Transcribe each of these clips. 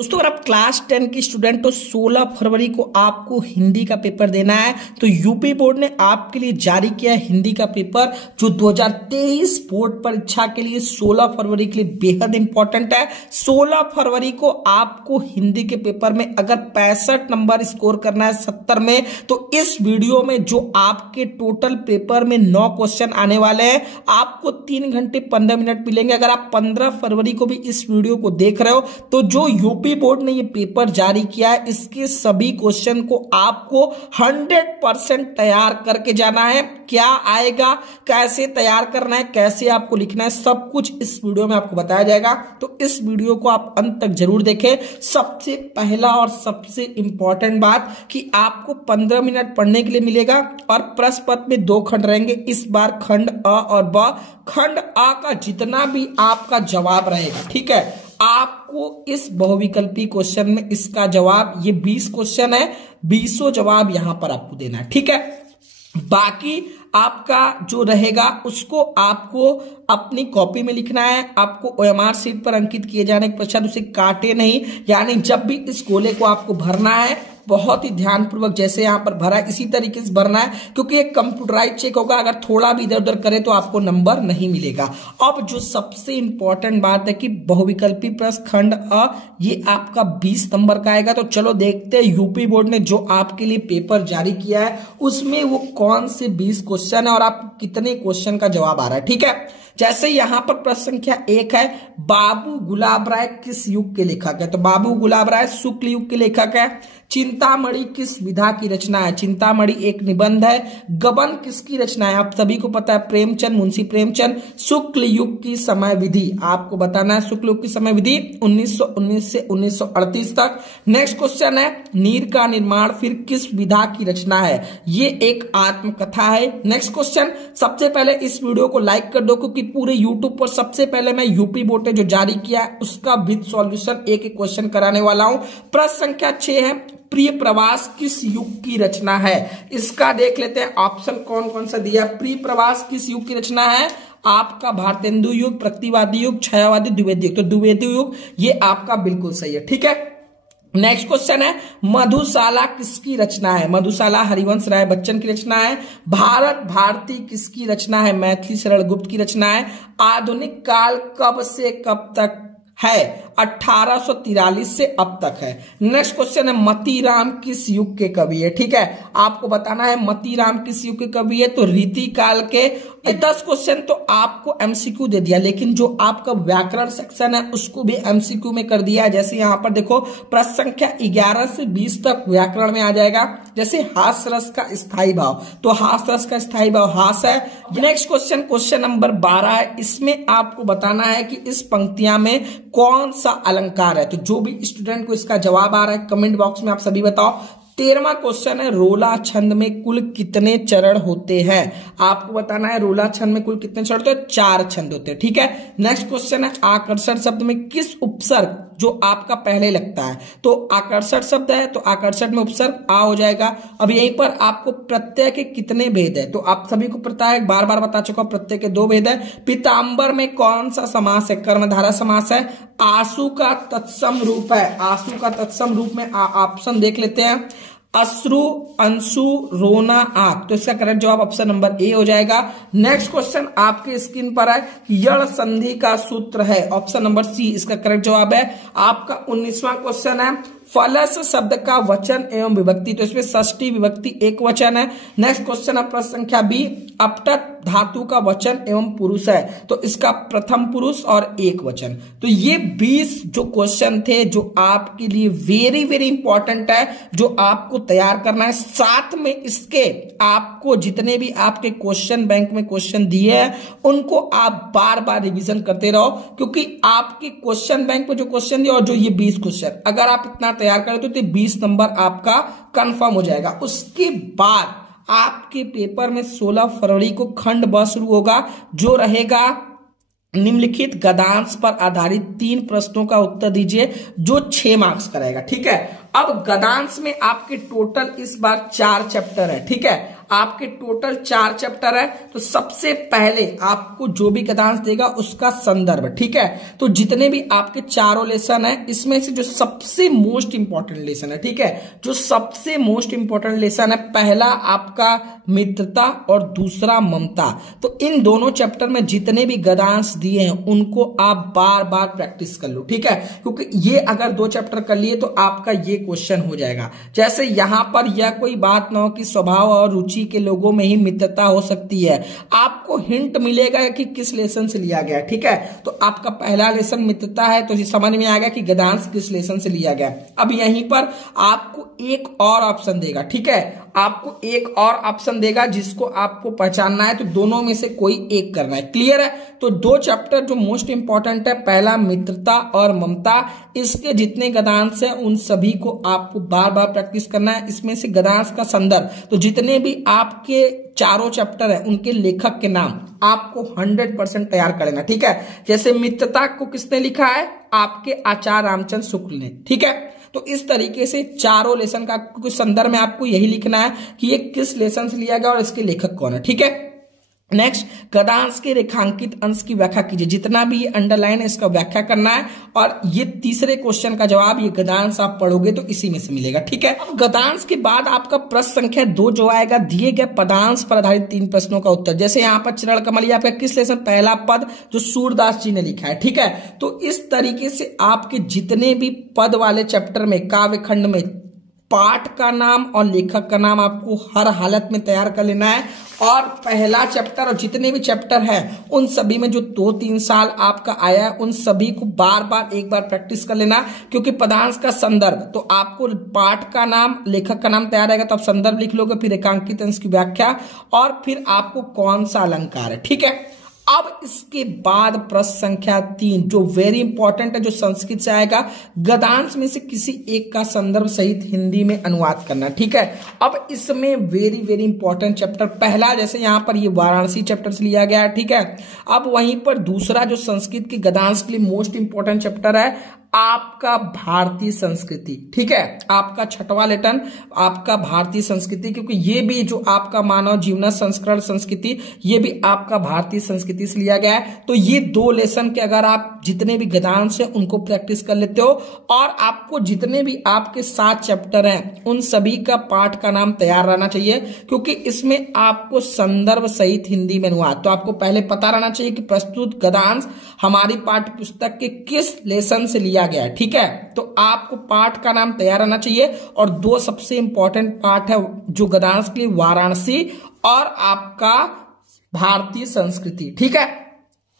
दोस्तों अगर आप क्लास 10 की स्टूडेंट तो 16 फरवरी को आपको हिंदी का पेपर देना है। तो यूपी बोर्ड ने आपके लिए जारी किया है हिंदी का पेपर जो 2023 बोर्ड परीक्षा के लिए 16 फरवरी के लिए बेहद इंपॉर्टेंट है। 16 फरवरी को आपको हिंदी के पेपर में अगर 65 नंबर स्कोर करना है 70 में, तो इस वीडियो में जो आपके टोटल पेपर में 9 क्वेश्चन आने वाले हैं, आपको 3 घंटे 15 मिनट मिलेंगे। अगर आप 15 फरवरी को भी इस वीडियो को देख रहे हो तो जो यूपी बोर्ड ने ये पेपर जारी किया है इसके सभी क्वेश्चन को आपको 100% तैयार करके जाना है। क्या आएगा, कैसे तैयार करना है, कैसे आपको लिखना है, सब कुछ इस वीडियो में आपको बताया जाएगा। तो इस वीडियो को आप अंत तक जरूर देखें। सबसे पहला और सबसे इंपॉर्टेंट बात कि आपको 15 मिनट पढ़ने के लिए मिलेगा और प्रश्न पत्र में 2 खंड रहेंगे। इस बार खंड अ और ब। खंड अ का जितना भी आपका जवाब रहेगा, ठीक है, आपको इस बहुविकल्पी क्वेश्चन में इसका जवाब, ये 20 क्वेश्चन है, 20 जवाब यहां पर आपको देना है, ठीक है। बाकी आपका जो रहेगा उसको आपको अपनी कॉपी में लिखना है। आपको ओएमआर सीट पर अंकित किए जाने के पश्चात उसे काटे नहीं, यानी जब भी इस गोले को आपको भरना है बहुत ही ध्यानपूर्वक जैसे यहां पर भरा है इसी तरीके से भरना है, क्योंकि एक कंप्यूटराइज चेक होगा। अगर थोड़ा भी इधर उधर करे तो आपको नंबर नहीं मिलेगा। अब जो सबसे इंपॉर्टेंट बात है कि बहुविकल्पी प्रश्न खंड अ, ये आपका 20 नंबर का आएगा। तो चलो देखते हैं यूपी बोर्ड ने जो आपके लिए पेपर जारी किया है उसमें वो कौन से 20 क्वेश्चन है और आप कितने क्वेश्चन का जवाब आ रहा है, ठीक है। जैसे यहां पर प्रश्न संख्या 1 है, बाबू गुलाब राय किस युग के लेखक है? तो बाबू गुलाब राय शुक्ल युग के लेखक है। चिंतामणि किस विधा की रचना है? चिंतामणि एक निबंध है। गबन किसकी रचना है? आप सभी को पता है, प्रेमचंद, मुंशी प्रेमचंद। शुक्ल युग की समय विधि आपको बताना है। शुक्ल युग की समय विधि 1919 से 1938 तक। नेक्स्ट क्वेश्चन है, नीर का निर्माण फिर किस विधा की रचना है? ये एक आत्मकथा है। नेक्स्ट क्वेश्चन, सबसे पहले इस वीडियो को लाइक कर दो क्योंकि पूरे यूट्यूब पर सबसे पहले मैं यूपी बोर्ड ने जो जारी किया है उसका विद सॉल्यूशन एक एक क्वेश्चन कराने वाला हूं। प्रश्न संख्या 6 है, प्रिय प्रवास किस युग की रचना है? इसका देख लेते हैं ऑप्शन कौन कौन सा दिया। प्रिय प्रवास किस युग की रचना है? आपका भारतेंदु युग, प्रतिवादी युग, छायावादी, द्विवेदी युग। तो द्विवेदी युग ये आपका बिल्कुल सही है, ठीक है। नेक्स्ट क्वेश्चन है, मधुशाला किसकी रचना है? मधुशाला हरिवंश राय बच्चन की रचना है। भारत भारती किसकी रचना है? मैथिली शरण गुप्त की रचना है। आधुनिक काल कब से कब तक है? 1843 से अब तक है। नेक्स्ट क्वेश्चन है, मतीराम किस युग के कवि है? ठीक है, आपको बताना है मतीराम किस युग के कवि है। तो रीति काल के। 10 क्वेश्चन तो आपको एमसीक्यू दे दिया, लेकिन जो आपका व्याकरण सेक्शन है उसको भी एमसीक्यू में कर दिया है। जैसे यहां पर देखो प्रश्न संख्या 11 से 20 तक व्याकरण में आ जाएगा। जैसे हास रस का स्थायी भाव, तो हास रस का स्थायी भाव हास है। नेक्स्ट क्वेश्चन, क्वेश्चन नंबर 12 है। इसमें आपको बताना है कि इस पंक्तियां में कौन सा अलंकार है। तो जो भी स्टूडेंट को इसका जवाब आ रहा है कमेंट बॉक्स में आप सभी बताओ। 13वां क्वेश्चन है, रोला छंद में कुल कितने चरण होते हैं? आपको बताना है रोला छंद में कुल कितने चरण होते हैं? 4 छंद होते हैं, ठीक है। नेक्स्ट क्वेश्चन है, आकर्षण शब्द में किस उपसर्ग जो आपका पहले लगता है? तो आकर्षण शब्द है तो आकर्षण में उपसर्ग आ हो जाएगा। अब यहीं पर आपको प्रत्यय के कितने भेद है? तो आप सभी को पता है, बार बार बता चुका हूं, प्रत्यय के 2 भेद है। पीतांबर में कौन सा समास है? कर्मधारय समास है। आंसू का तत्सम रूप है। आंसू का तत्सम रूप में ऑप्शन देख लेते हैं, अश्रु, अंशु, रोना, आंख। तो इसका करेक्ट जवाब ऑप्शन नंबर ए हो जाएगा। नेक्स्ट क्वेश्चन आपके स्क्रीन पर है, यण संधि का सूत्र है। ऑप्शन नंबर सी इसका करेक्ट जवाब है। आपका 19वां क्वेश्चन है, फलस शब्द का वचन एवं विभक्ति। तो इसमें षष्ठी विभक्ति एक वचन है। नेक्स्ट क्वेश्चन है प्रश्न संख्या बी, अपटत धातु का वचन एवं पुरुष है। तो इसका प्रथम पुरुष और एक वचन। तो ये 20 जो क्वेश्चन थे जो आपके लिए वेरी वेरी इंपॉर्टेंट है, जो आपको तैयार करना है। साथ में इसके आपको जितने भी आपके क्वेश्चन बैंक में क्वेश्चन दिए हैं उनको आप बार बार रिवीजन करते रहो, क्योंकि आपके क्वेश्चन बैंक में जो क्वेश्चन दिए और जो ये 20 क्वेश्चन अगर आप इतना तैयार करें तो 20 नंबर आपका कंफर्म हो जाएगा। उसके बाद आपके पेपर में 16 फरवरी को खंड ब शुरू होगा, जो रहेगा निम्नलिखित गद्यांश पर आधारित 3 प्रश्नों का उत्तर दीजिए, जो 6 मार्क्स का रहेगा, ठीक है। अब गद्यांश में आपके टोटल इस बार 4 चैप्टर है, ठीक है। आपके टोटल 4 चैप्टर है, तो सबसे पहले आपको जो भी गद्यांश देगा उसका संदर्भ, ठीक है। तो जितने भी आपके चारों लेसन है, इसमें से जो सबसे मोस्ट इंपॉर्टेंट लेसन है, ठीक है, जो सबसे मोस्ट इंपॉर्टेंट लेसन है, पहला आपका मित्रता और दूसरा ममता। तो इन दोनों चैप्टर में जितने भी गद्यांश दिए हैं उनको आप बार बार प्रैक्टिस कर लो, ठीक है, क्योंकि ये अगर 2 चैप्टर कर लिए तो आपका ये क्वेश्चन हो जाएगा। जैसे यहां पर यह कोई बात ना हो कि स्वभाव और रुचि के लोगों में ही मित्रता हो सकती है, आपको हिंट मिलेगा कि किस लेसन से लिया गया, ठीक है। तो आपका पहला लेसन मित्रता है, तो समझ में आ गया कि गद्यांश किस लेसन से लिया गया। अब यहीं पर आपको एक और ऑप्शन देगा, ठीक है, आपको एक और ऑप्शन देगा जिसको आपको पहचानना है, तो दोनों में से कोई एक करना है। क्लियर है? तो 2 चैप्टर जो मोस्ट इंपॉर्टेंट है, पहला मित्रता और ममता, इसके जितने गद्यांश हैं उन सभी को आपको बार बार प्रैक्टिस करना है। इसमें से गद्यांश का संदर्भ, तो जितने भी आपके चारों चैप्टर है उनके लेखक के नाम आपको 100% तैयार कर लेना, ठीक है। जैसे मित्रता को किसने लिखा है? आपके आचार्य रामचंद्र शुक्ल ने, ठीक है। तो इस तरीके से चारों लेसन का कुछ संदर्भ में आपको यही लिखना है कि ये किस लेसन से लिया गया और इसके लेखक कौन है, ठीक है। नेक्स्ट, गद्यांश के रेखांकित अंश की व्याख्या कीजिए। जितना भी ये अंडरलाइन है इसका व्याख्या करना है, और ये तीसरे क्वेश्चन का जवाब, ये गद्यांश आप पढ़ोगे तो इसी में से मिलेगा, ठीक है। अब गद्यांश के बाद आपका प्रश्न संख्या 2 जो आएगा, दिए गए पदांश पर आधारित 3 प्रश्नों का उत्तर। जैसे यहाँ पर चरण कमल, आपका किस लेसन, पहला पद जो सूरदास जी ने लिखा है, ठीक है। तो इस तरीके से आपके जितने भी पद वाले चैप्टर में, काव्य खंड में, पाठ का नाम और लेखक का नाम आपको हर हालत में तैयार कर लेना है। और पहला चैप्टर और जितने भी चैप्टर हैं उन सभी में जो 2-3 साल आपका आया है उन सभी को बार बार एक बार प्रैक्टिस कर लेना, क्योंकि पदांश का संदर्भ, तो आपको पाठ का नाम, लेखक का नाम तैयार रहेगा तो आप संदर्भ लिख लोगे, फिर रेखांकित अंश की व्याख्या, और फिर आपको कौन सा अलंकार है, ठीक है। अब इसके बाद प्रश्न संख्या 3 जो वेरी इंपॉर्टेंट है, जो संस्कृत से आएगा, गद्यांश में से किसी एक का संदर्भ सहित हिंदी में अनुवाद करना, ठीक है। अब इसमें वेरी वेरी इंपॉर्टेंट चैप्टर, पहला जैसे यहां पर ये वाराणसी चैप्टर से लिया गया है, ठीक है। अब वहीं पर दूसरा जो संस्कृत के गद्यांश के लिए मोस्ट इंपॉर्टेंट चैप्टर है, आपका भारतीय संस्कृति, ठीक है। आपका 6वां लेसन आपका भारतीय संस्कृति, क्योंकि ये भी जो आपका मानव जीवन संस्करण संस्कृति, ये भी आपका भारतीय संस्कृति से लिया गया है। तो ये 2 लेसन के अगर आप जितने भी गद्यांश है उनको प्रैक्टिस कर लेते हो, और आपको जितने भी आपके 7 चैप्टर हैं उन सभी का पाठ का नाम तैयार रहना चाहिए, क्योंकि इसमें आपको संदर्भ सहित हिंदी में अनुवाद, तो आपको पहले पता रहना चाहिए कि प्रस्तुत गद्यांश हमारी पाठ्य पुस्तक के किस लेसन से लिया गया है, ठीक है। तो आपको पाठ का नाम तैयार रहना चाहिए। और 2 सबसे इंपॉर्टेंट पाठ है जो गद्यांश के लिए, वाराणसी और आपका भारतीय संस्कृति, ठीक है।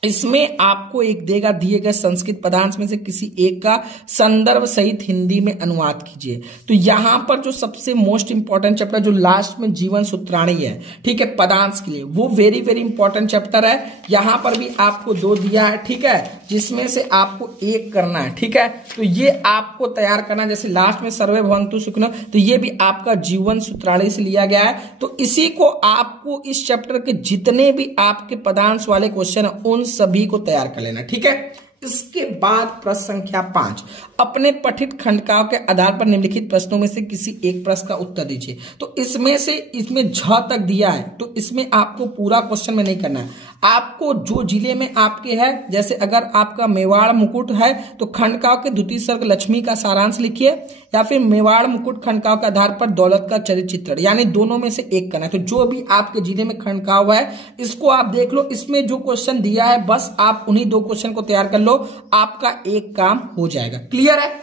इसमें आपको एक देगा, दिए गए संस्कृत पदांश में से किसी एक का संदर्भ सहित हिंदी में अनुवाद कीजिए। तो यहां पर जो सबसे मोस्ट इंपॉर्टेंट चैप्टर जो लास्ट में जीवन सूत्राणी है, ठीक है, पदांश के लिए, वो वेरी वेरी इंपॉर्टेंट चैप्टर है। यहां पर भी आपको 2 दिया है, ठीक है, जिसमें से आपको एक करना है, ठीक है। तो ये आपको तैयार करना, जैसे लास्ट में सर्वे भवन्तु सुखिनः, तो ये भी आपका जीवन सूत्राणी से लिया गया है। तो इसी को आपको इस चैप्टर के जितने भी आपके पदांश वाले क्वेश्चन है उन सभी को तैयार कर लेना, ठीक है। इसके बाद प्रश्न संख्या 5, अपने पठित खंडकाव्य के आधार पर निम्नलिखित प्रश्नों में से किसी एक प्रश्न का उत्तर दीजिए। तो इसमें से, इसमें झ तक दिया है, तो इसमें आपको पूरा क्वेश्चन में नहीं करना है। आपको जो जिले में आपके है, जैसे अगर आपका मेवाड़ मुकुट है तो खंडकाव्य के द्वितीय सर्ग लक्ष्मी का सारांश लिखिए, या फिर मेवाड़ मुकुट खंडकाव्य के आधार पर दौलत का चरित्र चित्रण, यानी दोनों में से एक करना है। तो जो भी आपके जिले में खंडकाव्य है इसको आप देख लो, इसमें जो क्वेश्चन दिया है बस आप उन्हीं 2 क्वेश्चन को तैयार कर लो, आपका एक काम हो जाएगा। क्लियर है?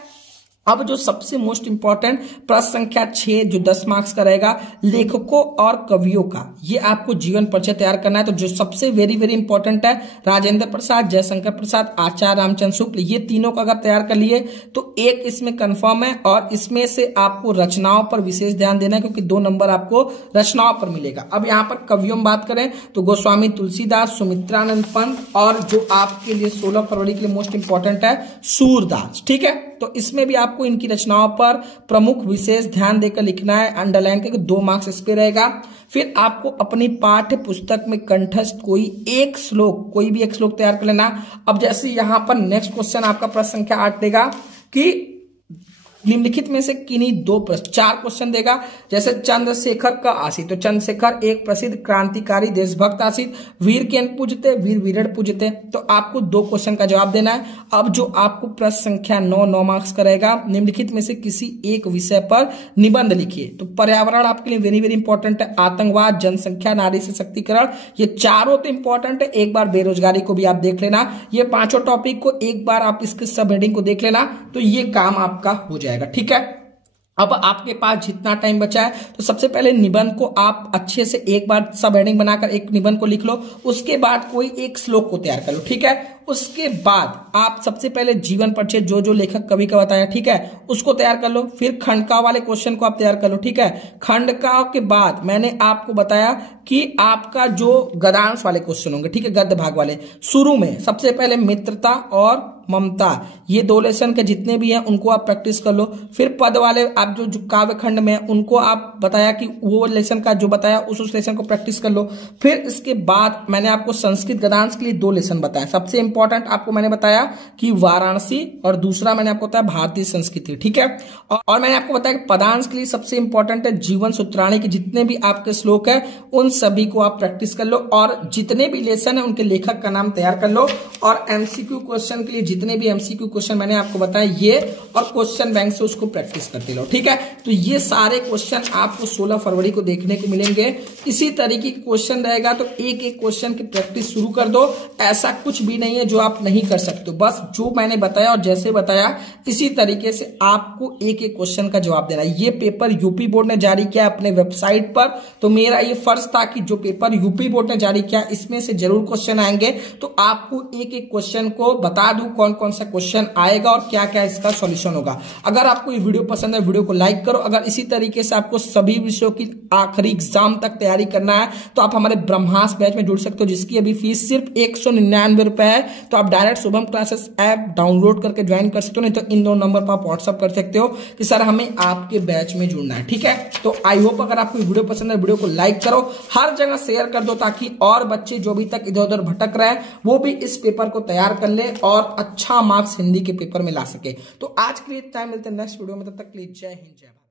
अब जो सबसे मोस्ट इंपॉर्टेंट प्रश्न संख्या 6 जो 10 मार्क्स का रहेगा, लेखकों और कवियों का, ये आपको जीवन परिचय तैयार करना है। तो जो सबसे वेरी वेरी इंपॉर्टेंट है, राजेंद्र प्रसाद, जयशंकर प्रसाद, आचार्य रामचंद्र शुक्ल, ये तीनों का अगर तैयार कर लिए तो एक इसमें कंफर्म है। और इसमें से आपको रचनाओं पर विशेष ध्यान देना है, क्योंकि 2 नंबर आपको रचनाओं पर मिलेगा। अब यहाँ पर कवियों में बात करें तो गोस्वामी तुलसीदास, सुमित्रानंद पंत, और जो आपके लिए 16 फरवरी के लिए मोस्ट इंपॉर्टेंट है, सूरदास, ठीक है। तो इसमें भी आपको इनकी रचनाओं पर प्रमुख विशेष ध्यान देकर लिखना है, अंडरलाइन करके 2 मार्क्स इस पे रहेगा। फिर आपको अपनी पाठ्य पुस्तक में कंठस्थ कोई एक श्लोक, कोई भी एक श्लोक तैयार कर लेना। अब जैसे यहां पर नेक्स्ट क्वेश्चन आपका प्रश्न संख्या 8 देगा कि निम्नलिखित में से किन्हीं दो प्रश्न, 4 क्वेश्चन देगा। जैसे चंद्रशेखर का आशित, तो चंद्रशेखर एक प्रसिद्ध क्रांतिकारी देशभक्त आशित, वीर केन पूजते, वीर वीरण पूजते। तो आपको 2 क्वेश्चन का जवाब देना है। अब जो आपको प्रश्न संख्या 9 मार्क्स का रहेगा, निम्नलिखित में से किसी एक विषय पर निबंध लिखिए। तो पर्यावरण आपके लिए वेरी वेरी इंपॉर्टेंट है, आतंकवाद, जनसंख्या, नारी सशक्तिकरण, ये चारों तो इंपॉर्टेंट है। एक बार बेरोजगारी को भी आप देख लेना, ये 5 टॉपिक को एक बार आप इसके सब हेडिंग को देख लेना, तो ये काम आपका हो जाएगा। ठीक है, अब आपके पास जितना टाइम बचा है, तो सबसे पहले निबंध को आप अच्छे से एक बार सब हेडिंग बनाकर एक निबंध को लिख लो। उसके बाद कोई एक श्लोक को तैयार कर लो। ठीक है, उसके बाद आप सबसे पहले जीवन परिचय जो जो लेखक कवि का बताया, ठीक है, उसको तैयार कर लो। फिर खंडका वाले क्वेश्चन को आप तैयार कर लो। ठीक है, खंडका के बाद मैंने आपको बताया कि आपका जो गद्यांश वाले क्वेश्चन होंगे, ठीक है, गद्य भाग वाले, शुरू में सबसे पहले मित्रता और ममता, ये 2 लेसन के जितने भी हैं उनको आप प्रैक्टिस कर लो। फिर पद वाले आप जो काव्य खंड में है उनको आप बताया कि वो लेसन का जो बताया उस लेसन को प्रैक्टिस कर लो। फिर इसके बाद मैंने आपको संस्कृत गद्यांश के लिए 2 लेसन बताया। सबसे इंपॉर्टेंट आपको मैंने बताया कि वाराणसी, और दूसरा मैंने आपको बताया भारतीय संस्कृति। ठीक है, और मैंने आपको बताया कि पदांश के लिए सबसे इंपॉर्टेंट है जीवन सूत्राणी के जितने भी आपके श्लोक है उन सभी को आप प्रैक्टिस कर लो, और जितने भी लेसन है उनके लेखक का नाम तैयार कर लो। और एमसीक्यू क्वेश्चन के लिए जितने भी एमसीक्यू क्वेश्चन मैंने आपको बताया ये, और क्वेश्चन बैंक से उसको प्रैक्टिस करते लो। ठीक है, तो ये सारे क्वेश्चन आपको 16 फरवरी को देखने को मिलेंगे। इसी तरीके के क्वेश्चन रहेगा, तो एक एक क्वेश्चन की प्रैक्टिस शुरू कर दो। ऐसा कुछ भी नहीं है जो आप नहीं कर सकते, बस जो मैंने बताया और जैसे बताया इसी तरीके से आपको एक एक क्वेश्चन का जवाब देना है। ये पेपर यूपी बोर्ड ने जारी किया अपने वेबसाइट पर, तो मेरा ये फर्ज था कि जो पेपर यूपी बोर्ड ने जारी किया इसमें से जरूर क्वेश्चन आएंगे, तो आपको एक एक क्वेश्चन को बता दूं कौन कौन सा क्वेश्चन आएगा और क्या क्या इसका सॉल्यूशन होगा। अगर आपको ये वीडियो पसंद है, वीडियो को लाइक करो। अगर इसी तरीके से आपको सभी विषयों की आखिरी एग्जाम तक तैयारी करना है तो आप हमारे ब्रह्मास्त्र बैच में जुड़ सकते हो, जिसकी अभी फीस सिर्फ 199 रुपए है। तो आप direct Shubham classes app download करके ज्वाइन कर सकते हो, नहीं तो इन 2 नंबर पर आप व्हाट्सअप कर सकते हो कि सर हमें आपके बैच में जुड़ना है। ठीक है, तो आई होप अगर आपको वीडियो पसंद है, वीडियो को लाइक करो, हर जगह शेयर कर दो, ताकि और बच्चे जो अभी तक इधर उधर भटक रहे हैं वो भी इस पेपर को तैयार कर ले और अच्छा मार्क्स हिंदी के पेपर में ला सके। तो आज के लिए टाइम मिलते हैं नेक्स्ट वीडियो में, तब तक के लिए जय हिंद जय भारत।